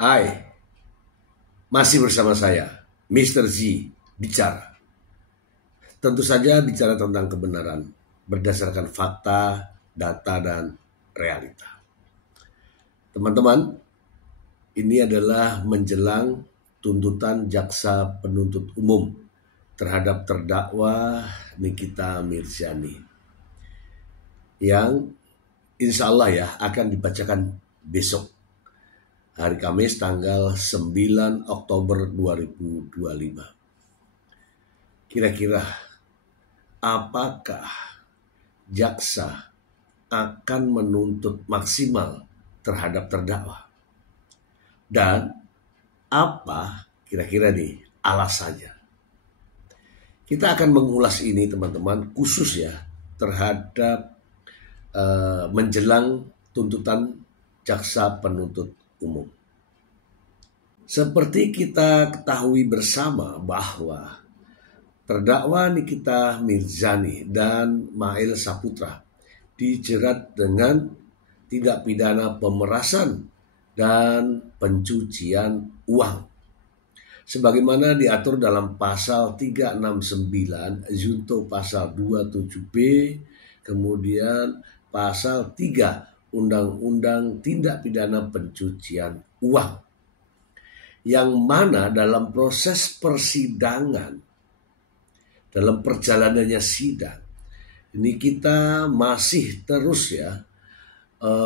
Hai, masih bersama saya, Mr. Z, bicara. Tentu saja bicara tentang kebenaran, berdasarkan fakta, data, dan realita. Teman-teman, ini adalah menjelang tuntutan jaksa penuntut umum terhadap terdakwa Nikita Mirzani yang insya Allah ya akan dibacakan besok, hari Kamis tanggal 9 Oktober 2025. Kira-kira apakah jaksa akan menuntut maksimal terhadap terdakwa? Dan apa kira-kira nih alasannya? Kita akan mengulas ini teman-teman, khusus ya terhadap menjelang tuntutan jaksa penuntut umum. Seperti kita ketahui bersama bahwa terdakwa Nikita Mirzani dan Mail Saputra dijerat dengan tindak pidana pemerasan dan pencucian uang, sebagaimana diatur dalam pasal 369 junto pasal 27B, kemudian pasal 3 Undang-Undang Tindak Pidana Pencucian Uang, yang mana dalam proses persidangan, dalam perjalanannya sidang, ini kita masih terus ya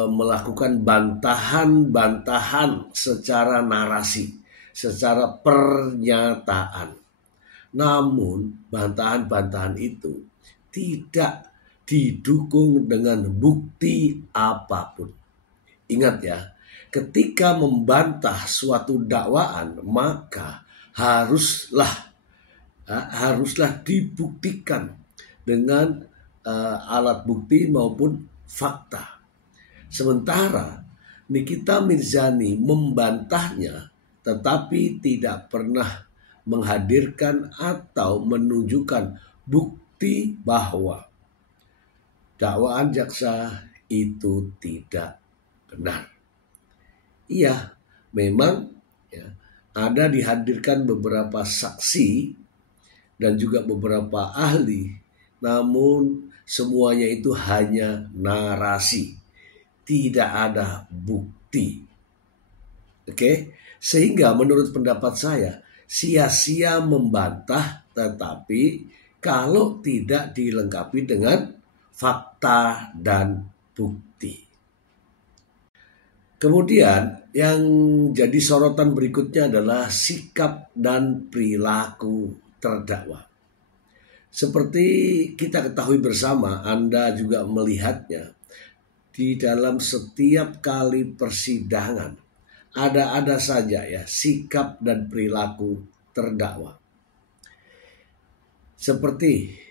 melakukan bantahan-bantahan secara narasi, secara pernyataan. Namun bantahan-bantahan itu tidak didukung dengan bukti apapun. Ingat ya, ketika membantah suatu dakwaan maka haruslah dibuktikan dengan alat bukti maupun fakta. Sementara Nikita Mirzani membantahnya tetapi tidak pernah menghadirkan atau menunjukkan bukti bahwa dakwaan jaksa itu tidak benar. Iya, memang ya, ada dihadirkan beberapa saksi dan juga beberapa ahli, namun semuanya itu hanya narasi, tidak ada bukti. Oke, sehingga menurut pendapat saya sia-sia membantah, tetapi kalau tidak dilengkapi dengan fakta dan bukti. Kemudian yang jadi sorotan berikutnya adalah sikap dan perilaku terdakwa. Seperti kita ketahui bersama, Anda juga melihatnya di dalam setiap kali persidangan ada saja ya sikap dan perilaku terdakwa. Seperti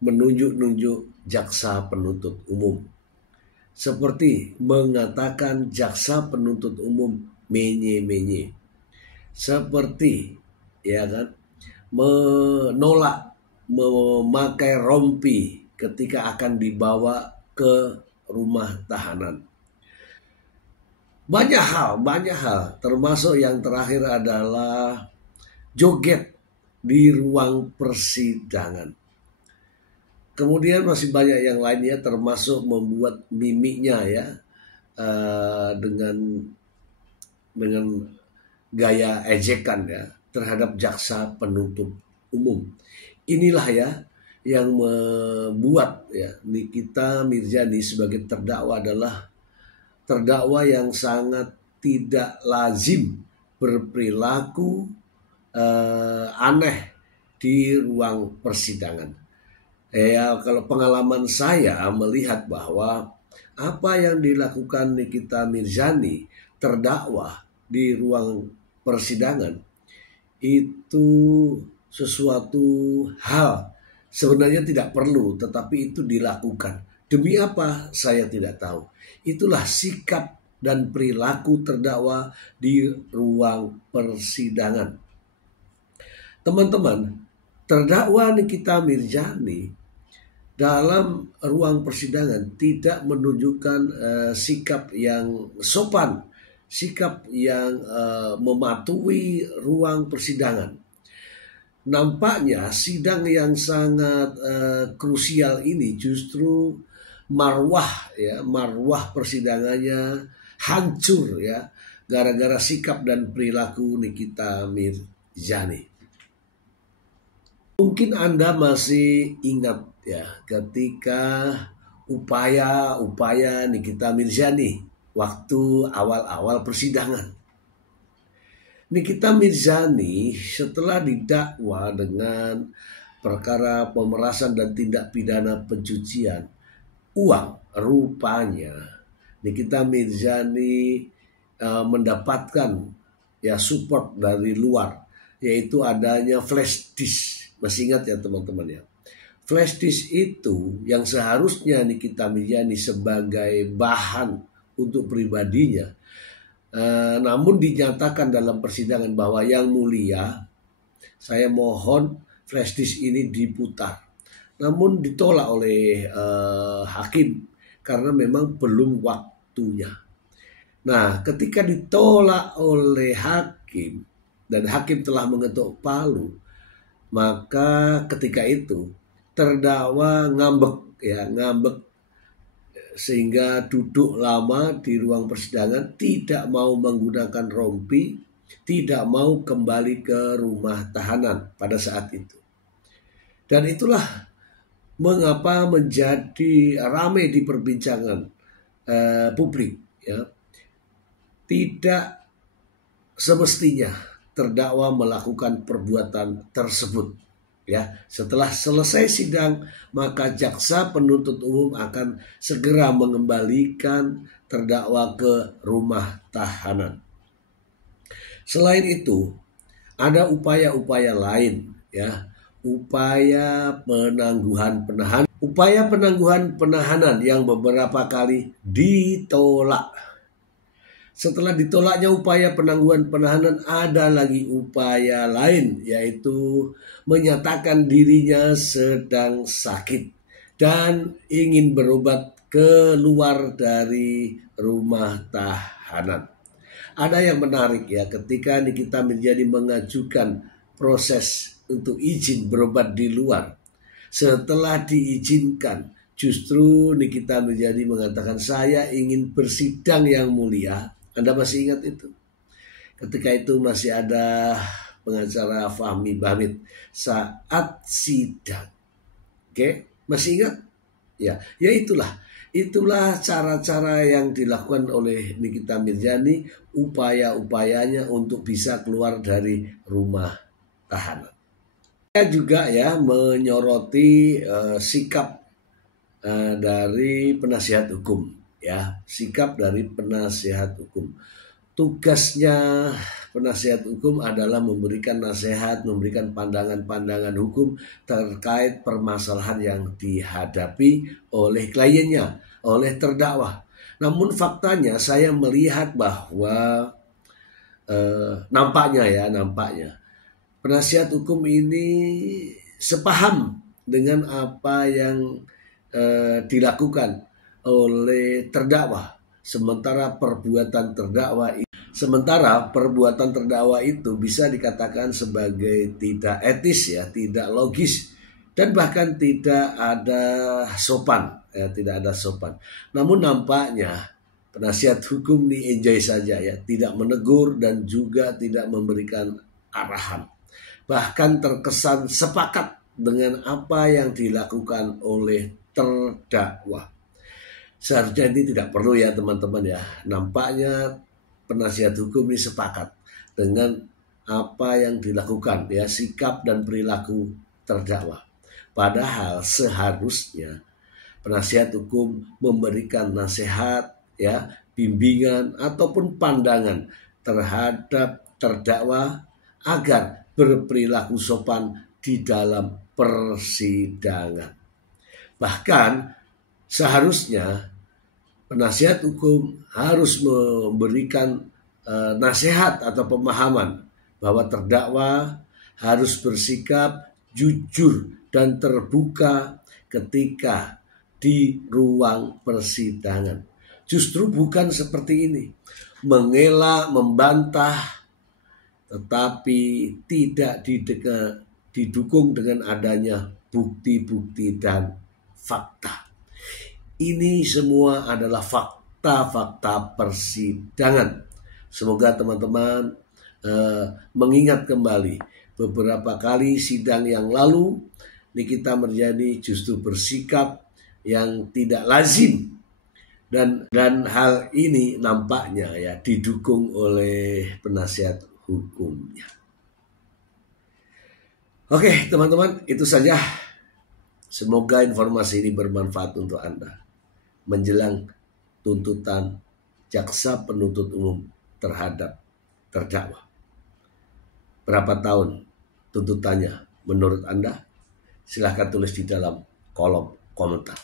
menunjuk-nunjuk jaksa penuntut umum, seperti mengatakan jaksa penuntut umum menye-menye, seperti ya kan menolak memakai rompi ketika akan dibawa ke rumah tahanan. Banyak hal, termasuk yang terakhir adalah joget di ruang persidangan. Kemudian masih banyak yang lainnya, termasuk membuat mimiknya ya dengan gaya ejekan ya terhadap jaksa penuntut umum. Inilah ya yang membuat ya Nikita Mirzani sebagai terdakwa adalah terdakwa yang sangat tidak lazim berperilaku aneh di ruang persidangan. Ya, kalau pengalaman saya melihat bahwa apa yang dilakukan Nikita Mirzani terdakwa di ruang persidangan itu sesuatu hal sebenarnya tidak perlu, tetapi itu dilakukan. Demi apa? Saya tidak tahu. Itulah sikap dan perilaku terdakwa di ruang persidangan. Teman-teman, terdakwa Nikita Mirzani dalam ruang persidangan tidak menunjukkan sikap yang sopan, sikap yang mematuhi ruang persidangan. Nampaknya sidang yang sangat krusial ini justru marwah persidangannya hancur ya, gara-gara sikap dan perilaku Nikita Mirzani. Mungkin Anda masih ingat ya, ketika upaya Nikita Mirzani waktu awal-awal persidangan. Nikita Mirzani setelah didakwa dengan perkara pemerasan dan tindak pidana pencucian uang, rupanya Nikita Mirzani mendapatkan ya support dari luar, yaitu adanya flash disk. Masih ingat ya teman-teman ya? Flash disk itu yang seharusnya Nikita Mirzani sebagai bahan untuk pribadinya, namun dinyatakan dalam persidangan bahwa yang mulia, saya mohon flash disk ini diputar. Namun ditolak oleh hakim karena memang belum waktunya. Nah, ketika ditolak oleh hakim dan hakim telah mengetuk palu, maka ketika itu terdakwa ngambek sehingga duduk lama di ruang persidangan, tidak mau menggunakan rompi, tidak mau kembali ke rumah tahanan pada saat itu. Dan itulah mengapa menjadi ramai di perbincangan publik ya. Tidak semestinya terdakwa melakukan perbuatan tersebut. Ya, setelah selesai sidang, maka jaksa penuntut umum akan segera mengembalikan terdakwa ke rumah tahanan. Selain itu, ada upaya-upaya lain, ya, upaya penangguhan penahanan yang beberapa kali ditolak. Setelah ditolaknya upaya penangguhan penahanan, ada lagi upaya lain, yaitu menyatakan dirinya sedang sakit dan ingin berobat keluar dari rumah tahanan. Ada yang menarik ya, ketika Nikita Mirzani mengajukan proses untuk izin berobat di luar. Setelah diizinkan, justru Nikita Mirzani mengatakan, saya ingin bersidang yang mulia. Anda masih ingat itu? Ketika itu masih ada pengacara Fahmi Bahmid saat sidang. Oke, masih ingat? Ya itulah cara-cara yang dilakukan oleh Nikita Mirzani, upaya-upayanya untuk bisa keluar dari rumah tahanan. Saya juga ya menyoroti sikap dari penasihat hukum. Ya, sikap dari penasihat hukum. Tugasnya penasihat hukum adalah memberikan nasihat, memberikan pandangan-pandangan hukum terkait permasalahan yang dihadapi oleh kliennya, oleh terdakwa. Namun faktanya saya melihat bahwa nampaknya penasihat hukum ini sepaham dengan apa yang dilakukan oleh terdakwa, sementara perbuatan terdakwa itu bisa dikatakan sebagai tidak etis ya, tidak logis, dan bahkan tidak ada sopan ya, tidak ada sopan. Namun nampaknya penasihat hukum ini enjoy saja ya, tidak menegur dan juga tidak memberikan arahan, bahkan terkesan sepakat dengan apa yang dilakukan oleh terdakwa. Seharusnya ini tidak perlu ya teman-teman ya. Nampaknya penasihat hukum ini sepakat dengan apa yang dilakukan ya, sikap dan perilaku terdakwa. Padahal seharusnya penasihat hukum memberikan nasihat ya, bimbingan ataupun pandangan terhadap terdakwa agar berperilaku sopan di dalam persidangan. Bahkan seharusnya penasihat hukum harus memberikan nasihat atau pemahaman bahwa terdakwa harus bersikap jujur dan terbuka ketika di ruang persidangan. justru bukan seperti ini. Mengelak, membantah, tetapi tidak didukung dengan adanya bukti-bukti dan fakta. Ini semua adalah fakta-fakta persidangan. Semoga teman-teman mengingat kembali beberapa kali sidang yang lalu Nikita Mirzani justru bersikap yang tidak lazim, dan hal ini nampaknya ya didukung oleh penasihat hukumnya. Oke teman-teman, itu saja. Semoga informasi ini bermanfaat untuk Anda menjelang tuntutan jaksa penuntut umum terhadap terdakwa. Berapa tahun tuntutannya menurut Anda? Silahkan tulis di dalam kolom komentar.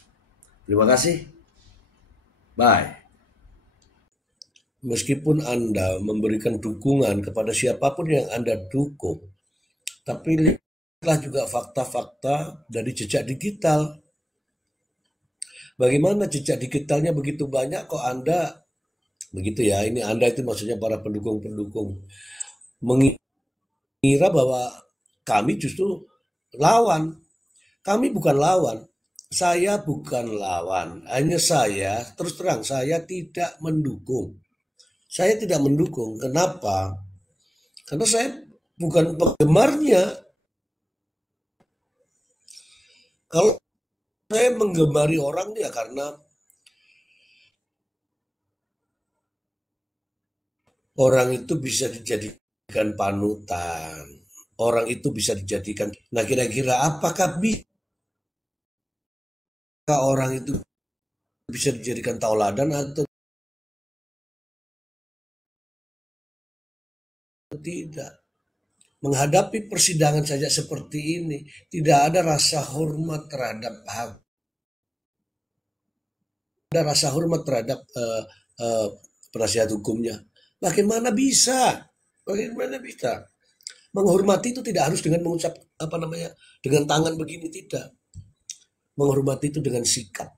Terima kasih. Bye. Meskipun Anda memberikan dukungan kepada siapapun yang Anda dukung, tapi lihatlah juga fakta-fakta dari jejak digital. Bagaimana jejak digitalnya begitu banyak kok Anda begitu ya? Ini Anda itu maksudnya para pendukung-pendukung mengira bahwa kami justru lawan. Kami bukan lawan. Saya bukan lawan, hanya saya terus terang saya tidak mendukung. Saya tidak mendukung. Kenapa? Karena saya bukan penggemarnya. Kalau saya menggemari orang ya karena orang itu bisa dijadikan panutan. Orang itu bisa dijadikan. Nah kira-kira apakah bisa orang itu bisa dijadikan tauladan atau tidak? Menghadapi persidangan saja seperti ini, tidak ada rasa hormat terhadap hak, ada rasa hormat terhadap penasihat hukumnya. Bagaimana bisa? Bagaimana bisa? Menghormati itu tidak harus dengan mengucap dengan tangan begini, tidak. Menghormati itu dengan sikap.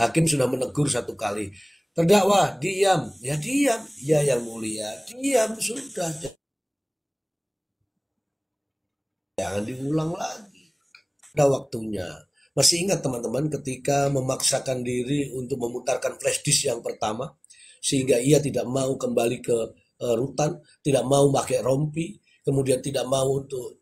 Hakim sudah menegur satu kali, terdakwa diam, ya diam, ya yang mulia, diam sudah. Jangan diulang lagi. Ada waktunya. Masih ingat teman-teman ketika memaksakan diri untuk memutarkan flash disk yang pertama, sehingga ia tidak mau kembali ke rutan, tidak mau pakai rompi, kemudian tidak mau untuk,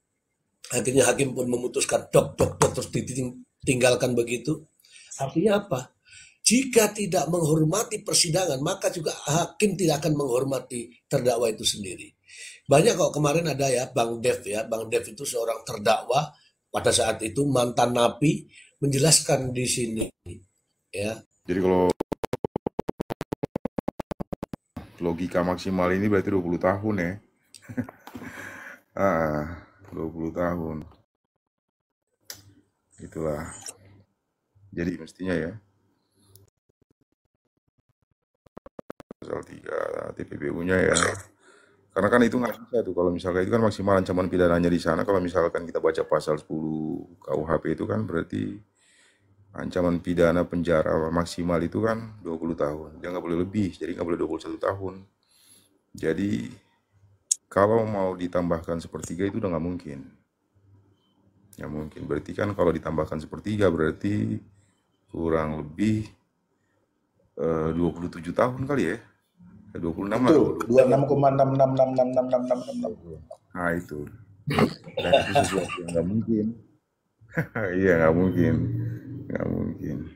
akhirnya hakim pun memutuskan dok terus ditinggalkan begitu. Artinya apa? Jika tidak menghormati persidangan, maka juga hakim tidak akan menghormati terdakwa itu sendiri. Banyak kok kemarin ada ya Bang Dev ya. Bang Dev itu seorang terdakwa pada saat itu mantan napi menjelaskan di sini ya. Jadi kalau logika maksimal ini berarti 20 tahun ya. 20 tahun. Itulah. Jadi mestinya ya. Pasal 3 TPPU-nya ya. Karena kan itu nggak bisa tuh kalau misalkan itu kan maksimal ancaman pidananya di sana. Kalau misalkan kita baca pasal 10 KUHP itu kan berarti ancaman pidana penjara maksimal itu kan 20 tahun. Dia nggak boleh lebih, jadi nggak boleh 21 tahun. Jadi kalau mau ditambahkan sepertiga itu udah nggak mungkin. Nggak mungkin. Berarti kan kalau ditambahkan sepertiga berarti kurang lebih 27 tahun kali ya. 26 lah. 26,666666666. Nah itu. Dan itu sesuatu yang nggak mungkin. Iya nggak mungkin. Nggak mungkin.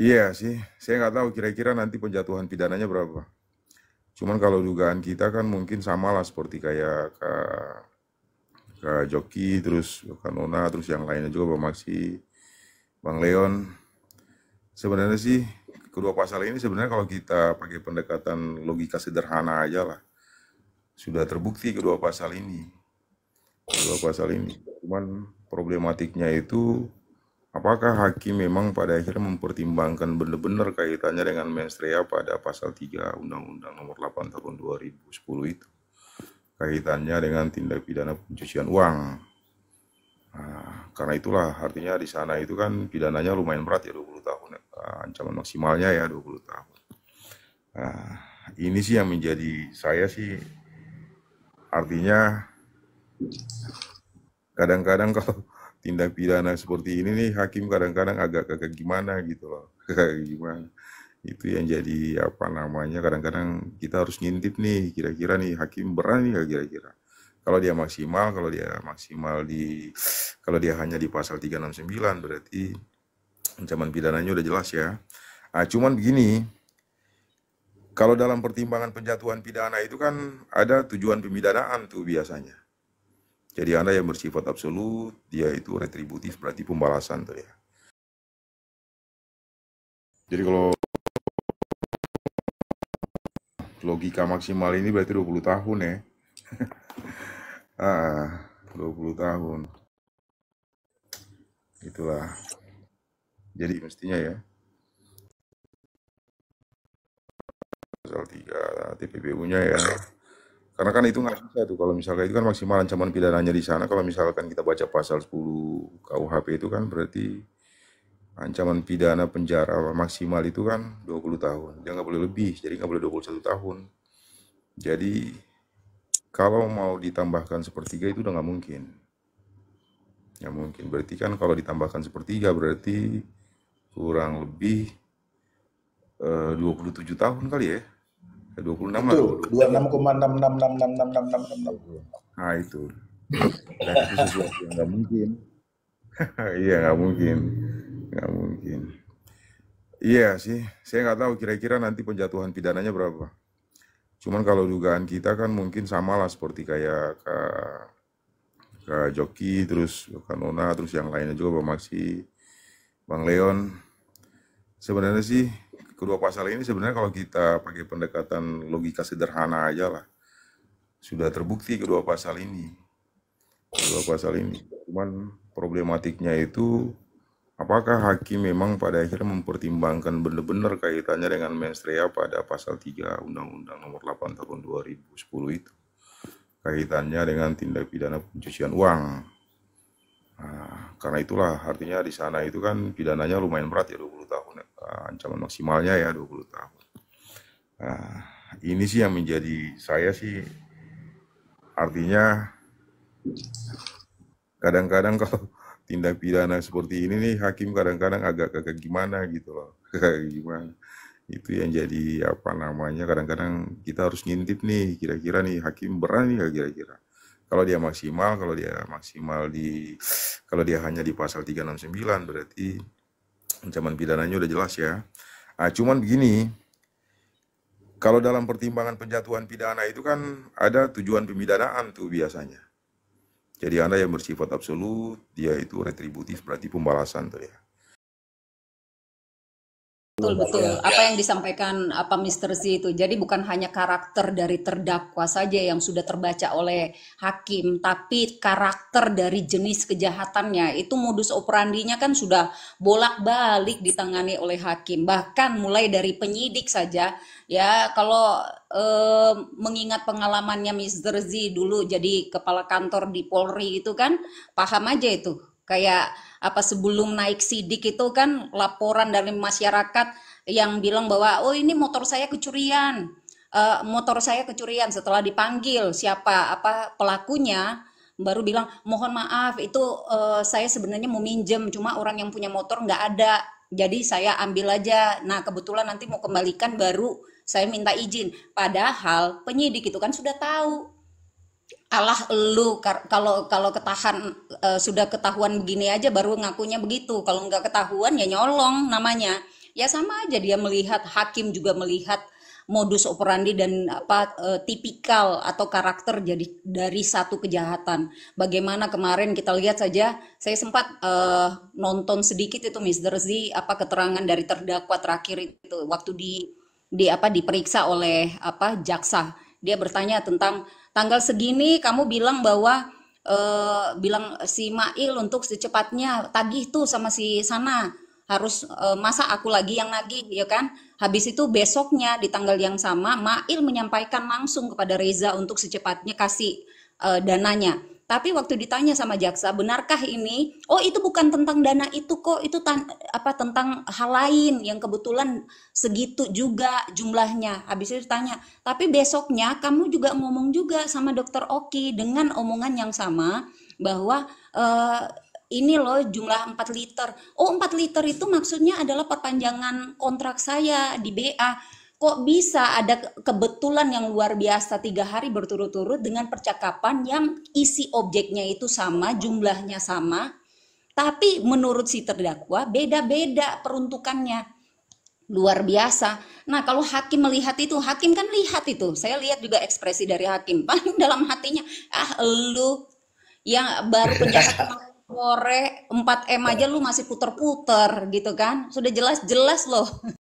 Iya sih, saya nggak tahu kira-kira nanti penjatuhan pidananya berapa. Cuman kalau dugaan kita kan mungkin sama lah seperti kayak Kak Joki, terus Kak Nona, terus yang lainnya juga Bang Maxi, Bang Leon. Sebenarnya sih kedua pasal ini sebenarnya kalau kita pakai pendekatan logika sederhana aja lah. Sudah terbukti kedua pasal ini. Cuman problematiknya itu apakah hakim memang pada akhirnya mempertimbangkan benar-benar kaitannya dengan mens rea pada pasal 3 Undang-Undang Nomor 8 Tahun 2010 itu. Kaitannya dengan tindak pidana pencucian uang. Nah, karena itulah artinya di sana itu kan pidananya lumayan berat ya 20 tahun. Ancaman maksimalnya ya 20 tahun. Nah, ini sih yang menjadi saya sih artinya kadang-kadang kalau tindak pidana seperti ini nih hakim kadang-kadang agak gimana gitu loh. Kayak gimana. Itu yang jadi apa namanya kadang-kadang kita harus ngintip nih kira-kira nih hakim berani nggak kira-kira. Kalau dia maksimal di kalau dia hanya di pasal 369 berarti ancaman pidananya udah jelas ya. Cuman begini, kalau dalam pertimbangan penjatuhan pidana itu kan ada tujuan pemidanaan tuh biasanya. Jadi Anda yang bersifat absolut, dia itu retributif berarti pembalasan tuh ya. Jadi kalau logika maksimal ini berarti 20 tahun ya. 20 tahun. Itulah. Jadi mestinya ya. Pasal 3 TPPU-nya ya. Karena kan itu nggak bisa tuh kalau misalkan itu kan maksimal ancaman pidananya di sana. Kalau misalkan kita baca pasal 10 KUHP itu kan berarti ancaman pidana penjara maksimal itu kan 20 tahun. Dia nggak boleh lebih, jadi nggak boleh 21 tahun. Jadi kalau mau ditambahkan sepertiga itu udah nggak mungkin. Nggak mungkin. Berarti kan kalau ditambahkan sepertiga berarti kurang lebih 27 tahun kali ya. 26 lah. Betul, 26,6666666. Nah itu. Dan itu sesuatu yang nggak mungkin. Iya nggak mungkin. Nggak mungkin. Iya sih, saya nggak tahu kira-kira nanti penjatuhan pidananya berapa. Cuman kalau dugaan kita kan mungkin sama lah seperti kayak Kak Joki, terus Kak Nona, terus yang lainnya juga Bang Maksi, Bang Leon. Sebenarnya sih kedua pasal ini sebenarnya kalau kita pakai pendekatan logika sederhana aja lah. Sudah terbukti kedua pasal ini. Cuman problematiknya itu apakah hakim memang pada akhirnya mempertimbangkan benar-benar kaitannya dengan mens rea pada pasal 3 Undang-Undang Nomor 8 Tahun 2010 itu. Kaitannya dengan tindak pidana pencucian uang. Karena itulah artinya di sana itu kan pidananya lumayan berat ya 20 tahun. Ancaman maksimalnya ya 20 tahun. Ini sih yang menjadi saya sih artinya kadang-kadang kalau tindak pidana seperti ini nih hakim kadang-kadang agak gimana gitu loh. Kayak gimana. Itu yang jadi apa namanya kadang-kadang kita harus ngintip nih kira-kira nih hakim berani nggak kira-kira. Kalau dia maksimal di kalau dia hanya di pasal 369 berarti ancaman pidananya udah jelas ya. Cuman begini, kalau dalam pertimbangan penjatuhan pidana itu kan ada tujuan pemidanaan tuh biasanya. Jadi Anda yang bersifat absolut, dia itu retributif berarti pembalasan tuh ya. Betul. Apa yang disampaikan Mr. Z itu. Jadi bukan hanya karakter dari terdakwa saja yang sudah terbaca oleh hakim, tapi karakter dari jenis kejahatannya. Itu modus operandinya kan sudah bolak-balik ditangani oleh hakim. Bahkan mulai dari penyidik saja. Ya, kalau mengingat pengalamannya Mr. Z dulu jadi kepala kantor di Polri itu kan, paham aja itu. Kayak sebelum naik sidik itu kan laporan dari masyarakat yang bilang bahwa oh ini motor saya kecurian, setelah dipanggil siapa pelakunya baru bilang mohon maaf itu saya sebenarnya mau minjem cuma orang yang punya motor nggak ada jadi saya ambil aja, nah kebetulan nanti mau kembalikan baru saya minta izin, padahal penyidik itu kan sudah tahu. Alah lu kalau sudah ketahuan begini aja baru ngakunya begitu, kalau nggak ketahuan ya nyolong namanya. Ya sama aja dia melihat, hakim juga melihat modus operandi dan tipikal atau karakter dari satu kejahatan. Bagaimana kemarin kita lihat saja, saya sempat nonton sedikit itu Mr. Z keterangan dari terdakwa terakhir itu waktu diperiksa oleh jaksa. Dia bertanya tentang tanggal segini kamu bilang bahwa bilang si Mail untuk secepatnya tagih tuh sama si sana harus masa aku lagi yang nagih ya kan. Habis itu besoknya di tanggal yang sama Mail menyampaikan langsung kepada Reza untuk secepatnya kasih dananya. Tapi waktu ditanya sama jaksa, benarkah ini? Oh, itu bukan tentang dana itu kok, itu tentang hal lain yang kebetulan segitu juga jumlahnya. Habis itu ditanya, tapi besoknya kamu juga ngomong juga sama dokter Oki dengan omongan yang sama bahwa ini loh jumlah 4 liter. Oh, 4 liter itu maksudnya adalah perpanjangan kontrak saya di BA. Kok bisa ada kebetulan yang luar biasa 3 hari berturut-turut dengan percakapan yang isi objeknya itu sama, jumlahnya sama, tapi menurut si terdakwa beda-beda peruntukannya. Luar biasa. Nah, kalau hakim melihat itu, hakim kan lihat itu. Saya lihat juga ekspresi dari hakim. Paling dalam hatinya, lu yang baru penjahat kemarin sore 4M aja lu masih puter-puter gitu kan. Sudah jelas-jelas loh